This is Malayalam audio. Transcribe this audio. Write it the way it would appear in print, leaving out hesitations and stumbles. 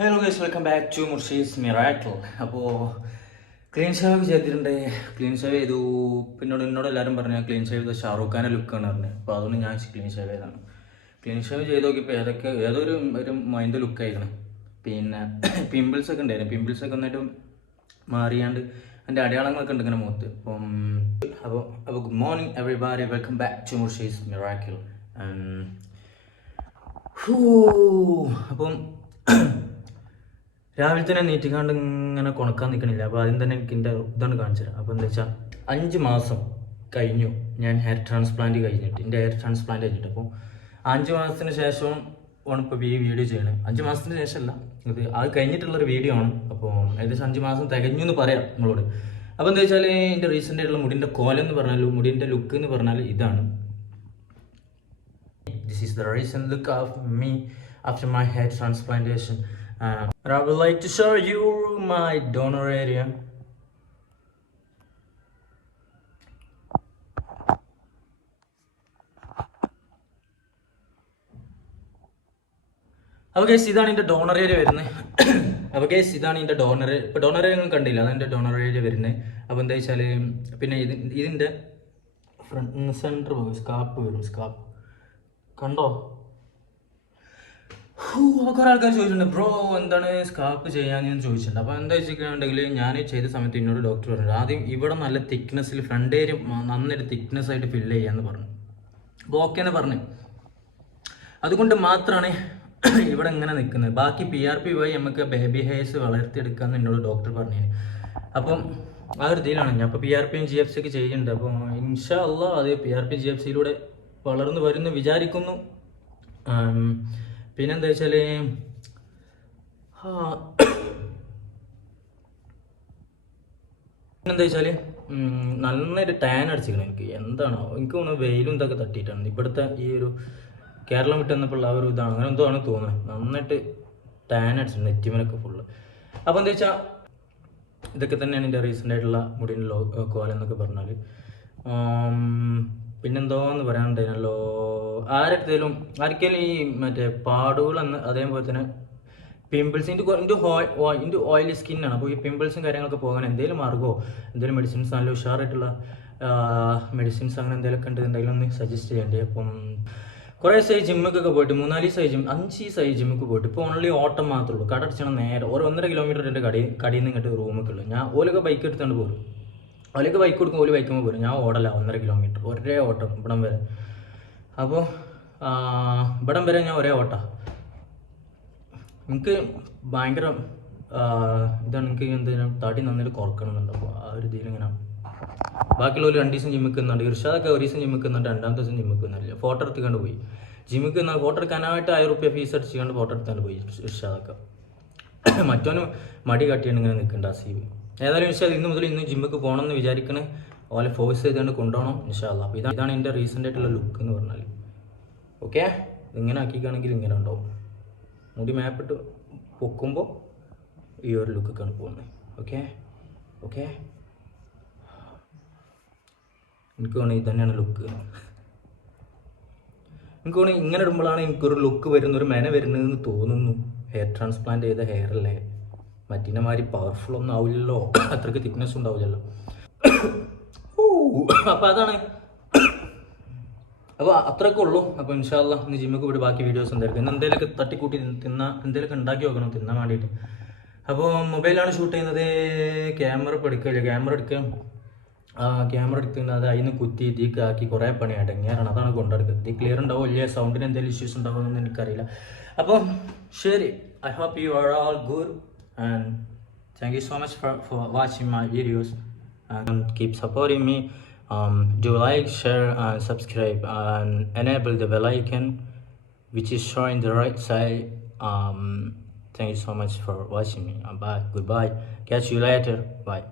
Hello guys, welcome back to Murshi's miracle. അപ്പോൾ ക്ലീൻ ഷേവ് ചെയ്തിട്ടുണ്ട്. ക്ലീൻ ഷേവ് ചെയ്തു. എന്നോട് എല്ലാവരും പറഞ്ഞു ക്ലീൻ ഷേവ് ചെയ്ത ഷാറൂഖ് ഖാൻ്റെ ലുക്കാണ് പറഞ്ഞത്. അപ്പോൾ അതുകൊണ്ട് ഞാൻ ക്ലീൻ ഷേവ് ചെയ്തതാണ്. ക്ലീൻ ഷേവ് ചെയ്ത് നോക്കിയപ്പോൾ ഏതൊരു മൈൻഡ് ലുക്കായിരിക്കണം. പിന്നെ പിമ്പിൾസ് ഒക്കെ ഉണ്ടായിരുന്നു. പിമ്പിൾസ് ഒക്കെ ഒന്നായിട്ട് മാറിയാണ്ട് എൻ്റെ അടയാളങ്ങളൊക്കെ ഉണ്ട് ഇങ്ങനെ മുഖത്ത്. അപ്പോൾ good morning everybody, welcome back to Murshi's miracle. അപ്പം രാവിലെ തന്നെ നീറ്റിക്കാണ്ട് ഇങ്ങനെ കൊണക്കാൻ നിൽക്കണില്ല. അപ്പോൾ ആദ്യം തന്നെ എനിക്ക് എൻ്റെ ഇതാണ് കാണിച്ചത്. അപ്പോൾ എന്താ വെച്ചാൽ 5 മാസം കഴിഞ്ഞു ഞാൻ ഹെയർ ട്രാൻസ്പ്ലാന്റ് കഴിഞ്ഞിട്ട്, എൻ്റെ ഹെയർ ട്രാൻസ്പ്ലാന്റ് കഴിഞ്ഞിട്ട്. അപ്പോൾ 5 മാസത്തിന് ശേഷം ആണ് ഇപ്പോൾ ഈ വീഡിയോ ചെയ്യണത്. 5 മാസത്തിന് ശേഷമല്ല, അത് കഴിഞ്ഞിട്ടുള്ളൊരു വീഡിയോ ആണ്. അപ്പോൾ ഏകദേശം 5 മാസം തികഞ്ഞു എന്ന് പറയാം നിങ്ങളോട്. അപ്പോൾ എന്താ വെച്ചാൽ എൻ്റെ റീസെൻ്റ് ആയിട്ടുള്ള മുടിൻ്റെ കോലം എന്ന് പറഞ്ഞാൽ, മുടിൻ്റെ ലുക്ക് എന്ന് പറഞ്ഞാൽ ഇതാണ്. This is the recent look of me after my hair transplantation. And I would like to show you my donor area. അപ്പോൾ ഗൈസ് ഇതാണ് എൻ്റെ ഡോണർ ഏരിയ വരുന്നത്. അപ്പോൾ ഗൈസ് ഇതാണ് എൻ്റെ ഡോണർ. ഇപ്പോൾ ഡോണർ ഏരിയ നിങ്ങൾ കണ്ടില്ല, അതെൻ്റെ ഡോണർ ഏരിയ വരുന്നത്. അപ്പോൾ എന്താ വെച്ചാൽ പിന്നെ ഇതിൻ്റെ ഫ്രണ്ട് സെൻറ്റർ സ്കാർപ്പ് വരും. സ്കാർപ്പ് കണ്ടോ? അപ്പോൾ കുറേ ആൾക്കാർ ചോദിച്ചിട്ടുണ്ട്, ബ്രോ എന്താണ് സ്കാർപ്പ് ചെയ്യാമെന്ന് ചോദിച്ചിട്ടുണ്ട്. അപ്പോൾ എന്താ വെച്ചിട്ടുണ്ടെങ്കിൽ ഞാൻ ചെയ്ത സമയത്ത് എന്നോട് ഡോക്ടർ പറഞ്ഞു ആദ്യം ഇവിടെ നല്ല തിക്നെസ്സിൽ ഫ്രണ്ട് ഏരിയ നന്നായിട്ട് തിക്നെസ് ആയിട്ട് ഫില്ല് ചെയ്യാമെന്ന് പറഞ്ഞു. അപ്പോൾ ഓക്കെ എന്ന് പറഞ്ഞു. അതുകൊണ്ട് മാത്രമാണ് ഇവിടെ ഇങ്ങനെ നിൽക്കുന്നത്. ബാക്കി PRP വഴി നമുക്ക് ബേബി ഹെയർസ് വളർത്തിയെടുക്കാമെന്ന് എന്നോട് ഡോക്ടർ പറഞ്ഞു. അപ്പം ആ ഒരു ഇതിലാണ് ഞാൻ. അപ്പോൾ PRPയും GFC ഒക്കെ ചെയ്യുന്നുണ്ട്. അപ്പോൾ ഇൻഷാ അള്ളാ അത് PRP GFCയിലൂടെ വളർന്നു വരുന്നു വിചാരിക്കുന്നു. പിന്നെന്താ വെച്ചാൽ നന്നായിട്ട് ടാൻ അടിച്ചിരിക്കണം എനിക്ക്. എന്താണോ എനിക്ക് തോന്നുന്നു വെയിലും ഇതൊക്കെ തട്ടിയിട്ടാണ്. ഇവിടുത്തെ ഈ ഒരു കേരളം വിട്ട് വന്നപ്പോൾ ആ ഒരു ഇതാണ്, അങ്ങനെ എന്തോ ആണ് തോന്നുന്നത്. നന്നായിട്ട് ടാൻ അടിച്ചിട്ടുണ്ട് നെറ്റിമലൊക്കെ ഫുള്ള്. അപ്പോൾ എന്താ വെച്ചാൽ ഇതൊക്കെ തന്നെയാണ് എൻ്റെ റീസെൻ്റ് ആയിട്ടുള്ള മുടിൻ്റെ കോലം എന്നൊക്കെ പറഞ്ഞാൽ. പിന്നെന്തോന്ന് പറയാനുണ്ടായിരുന്നല്ലോ, ആർക്കെങ്കിലും ഈ മറ്റേ പാടുകളെന്ന്, അതേപോലെ തന്നെ പിമ്പിൾസ്, എൻ്റെ ഓയിലി സ്കിന്നാണ്. അപ്പോൾ ഈ പിമ്പിൾസും കാര്യങ്ങളൊക്കെ പോകാൻ എന്തെങ്കിലും മാർഗമോ എന്തെങ്കിലും മെഡിസിൻസ്, നല്ല ഉഷാറായിട്ടുള്ള മെഡിസിൻസ് അങ്ങനെ എന്തെങ്കിലുമൊക്കെ ഉണ്ടെന്നുണ്ടെങ്കിലും ഒന്ന് സജസ്റ്റ് ചെയ്യേണ്ടത്. അപ്പം കുറേ ദിവസമായി ജിമ്മൊക്കെ പോയിട്ട്, 3-4 ദിവസമായി 5 ദിവസമായി ജിമ്മൊക്കെ പോയിട്ട്. ഇപ്പോൾ ഓൺലി ഓട്ടം മാത്രമേ ഉള്ളൂ. കട അടിച്ചാൽ നേരെ 1.5 കിലോമീറ്റർ എൻ്റെ കടയിൽ നിന്ന് ഇങ്ങോട്ട് റൂമൊക്കെ ഉള്ളൂ. ഞാൻ ഓലൊക്കെ ബൈക്ക് എടുത്തുകൊണ്ട് പോരും. ഓലൊക്കെ ബൈക്ക് കൊടുക്കും, ഓല് ബൈക്കുമ്പോൾ പോരും. ഞാൻ ഓടല്ല 1.5 കിലോമീറ്റർ ഒരേ ഓട്ടം ഇവിടം വരെ. അപ്പോൾ ഇവിടം വരെ ഞാൻ ഒരേ ഓട്ടം. എനിക്ക് ഭയങ്കര ഇതാണ്. എനിക്ക് എന്തെങ്കിലും തടി നന്നായിട്ട് കുറക്കണമെന്നുണ്ട്. അപ്പോൾ ആ ഒരു ഇതിലിങ്ങനെ ബാക്കിയുള്ള 2 ദിവസം ജിമ്മിക്കുന്നുണ്ട്. ഇർഷാദൊക്കെ 1 ദിവസം ജിമ്മിക്കുന്നുണ്ട്, 2-ാമത്തെ ദിവസം ജിമ്മിക്കുന്നില്ല. ഫോട്ടോ എടുത്തുകൊണ്ട് പോയി. ജിമ്മിക്ക് ഫോട്ടോ എടുക്കാനായിട്ട് 1000 രൂപ ഫീസ് അടിച്ചുകൊണ്ട് ഫോട്ടോ എടുത്തുകൊണ്ട് പോയി ഇർഷാദൊക്കെ. മറ്റോനും മടി കാട്ടിയാണ് ഇങ്ങനെ നിൽക്കേണ്ട അസീബ്. ഏതായാലും ഇൻഷാ ഇന്ന് മുതൽ ജിമ്മിക്ക് പോകണമെന്ന് വിചാരിക്കണേ. ഓലെ ഫോഴ്സ് ചെയ്തുകൊണ്ട് കൊണ്ടുപോകണം ഇൻഷാ അല്ലാ. അപ്പോൾ ഇതാണ് എൻ്റെ റീസെൻ്റ് ആയിട്ടുള്ള ലുക്ക് എന്ന് പറഞ്ഞാൽ. ഓക്കെ, ഇങ്ങനെ ആക്കിക്കുകയാണെങ്കിൽ ഇങ്ങനെ ഉണ്ടാവും. മുടി മാപ്പിട്ട് പൊക്കുമ്പോൾ ഈ ഒരു ലുക്കൊക്കെയാണ് പോകുന്നത്. ഓക്കെ ഓക്കെ, എനിക്ക് തോന്നുന്നു ഇതന്നെയാണ് ലുക്ക്. എനിക്ക് തോന്നുന്നു ഇങ്ങനെ ഇടുമ്പോഴാണ് എനിക്കൊരു ലുക്ക് വരുന്ന, ഒരു മെന വരുന്നതെന്ന് തോന്നുന്നു. ഹെയർ ട്രാൻസ്പ്ലാന്റ് ചെയ്ത ഹെയർ അല്ലേ, മറ്റേ മാതിരി പവർഫുൾ ഒന്നും ആവില്ലല്ലോ, അത്രയ്ക്ക് തിക്നെസ് ഉണ്ടാവില്ലല്ലോ. അപ്പോൾ അതാണ്. അപ്പോൾ അത്രയൊക്കെ ഉള്ളൂ. അപ്പോൾ ഇൻഷാ അല്ലാ ഇന്ന് ജിമ്മൊക്കെ പോയിട്ട് ബാക്കി വീഡിയോസ് എന്തായിരിക്കും. ഇന്ന് എന്തെങ്കിലുമൊക്കെ തട്ടിക്കൂട്ടി എന്തെങ്കിലുമൊക്കെ ഉണ്ടാക്കി നോക്കണം തിന്നാൻ വേണ്ടിയിട്ട്. അപ്പോൾ മൊബൈലാണ് ഷൂട്ട് ചെയ്യുന്നത്. ക്യാമറ ഇപ്പോൾ എടുക്കില്ല. ക്യാമറ എടുക്കുന്നത് അത് അതിന് കുത്തി ഇതിലേക്ക് ആക്കി കുറേ പണിയായിട്ട് എങ്ങനെയാണ്, അതാണ് കൊണ്ടെടുക്കുന്നത്. ഇത് ക്ലിയർ ഉണ്ടാവും ഇല്ല, സൗണ്ടിന് എന്തെങ്കിലും ഇഷ്യൂസ് ഉണ്ടാവുമെന്ന് എനിക്കറിയില്ല. അപ്പോൾ ശരി, I hope you are all good and thank you so much for watching my videos and keep supporting me. Do like, share and subscribe and enable the bell icon which is showing the right side. Thank you so much for watching me. Bye, goodbye, catch you later, bye.